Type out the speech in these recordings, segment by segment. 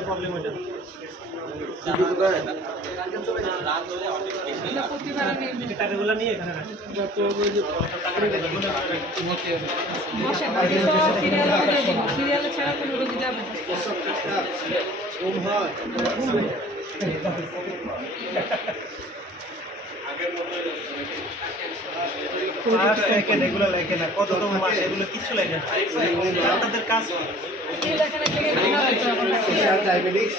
problem ওইটা টাকাগুলো নিয়ে এখানে সিরিয়ালে ছাড়া কোনো রোগী যাবে এগুলো লেখে না কত মাস এগুলো কিছু লেখে না আপনাদের কাজ ডায়াবেটিস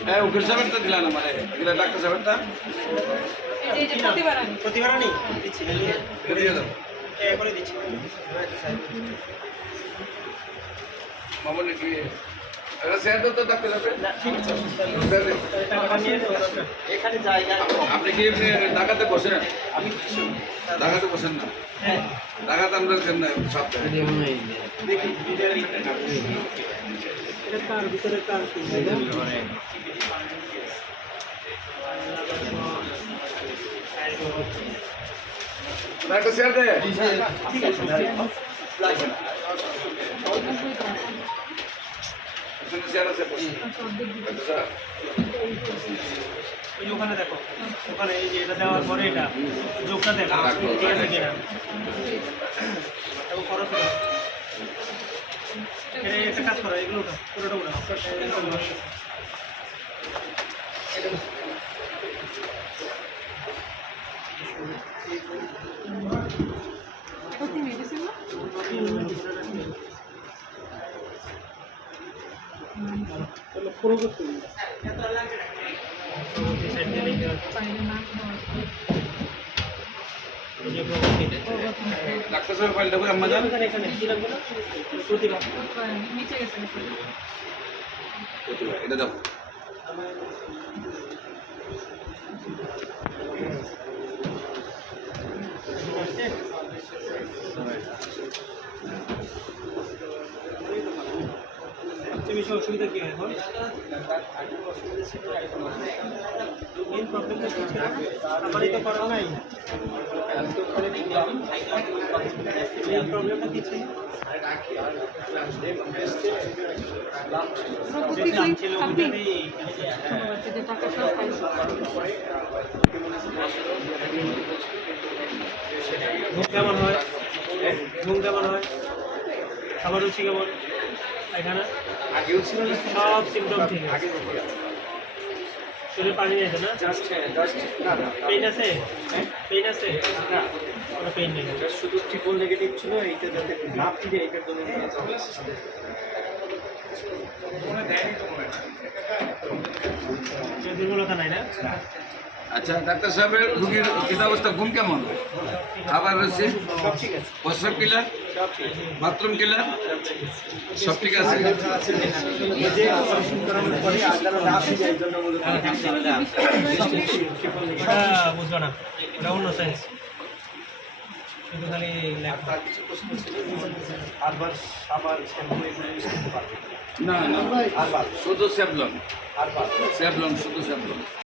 হ্যাঁ উকিল সাহেবটা দিলাম না মানে এগুলো ডাক্তার সাহেবটা প্রতিবারণী দিচ্ছি করে দিচ্ছি মামুনি কি এটা স্যার তো ডাক্তার সাহেব এখানে জায়গা আপনি কি ঢাকাতে বসেন ঢাকাতে বসেন না ঢাকাতে আমরা কেন সপ্তাহে এটা কার ভিতরে কার ডাক্তার স্যার দেয় ঠিক আছে স্যার আছে স্যার ওই যে ওখানে দেখো ওখানে এই যে এটা দেওয়ার পরে এটা যোগটা দেখো ঠিক আছে কিনা এবং খরচ একটা কাজ করো এগুলো ওটা পুরোটা ওটা মেডিসিন না পুরো করতে ডাক্তার সাহেব ফাইলটা করে আমরা জানি এখানে কি লাগবে না প্রতিভা নিচে গেছে এটা দাও বেশি অসুবিধা কি হয় এখন মেন প্রবলেমটা কি ছিল আমারই তো করা নাই মেন প্রবলেমটা কি ছিল দাম ছিল ঘুম কেমন হয় ঘুম কেমন হয় খাবার রুচি কেমন এখানে আগেও ছিল সব সিমটম ঠিক আছে শরীরে পানি নেই না জাস্ট পেইন আছে পেইন আছে না ওটা পেইন নেই শুধু ট্রিপল নেগেটিভ ছিল এইটা যাতে না ফিরে এইটার জন্য দুর্বলতা নাই না আচ্ছা ডাক্তার সাহেবের রুগীর কী অবস্থা ঘুম কেমন খাবার রয়েছে সব ঠিক আছে প্রস্রাব ক্লিয়ার সব ঠিক আছে বাথরুম ক্লিয়ার সব ঠিক আছে যে অপারেশন করানোর পরে আগানো না ফিরে এই জন্য মূলত ওটা বুঝবো না ওটা অন্য সায়েন্স শুধু খালি ল্যাব কিছু প্রশ্ন ছিল আরবার সাবার শ্যাম্পু এগুলো ইউজ করতে পারবে না না শুধু স্যাভলন শুধু স্যাভলন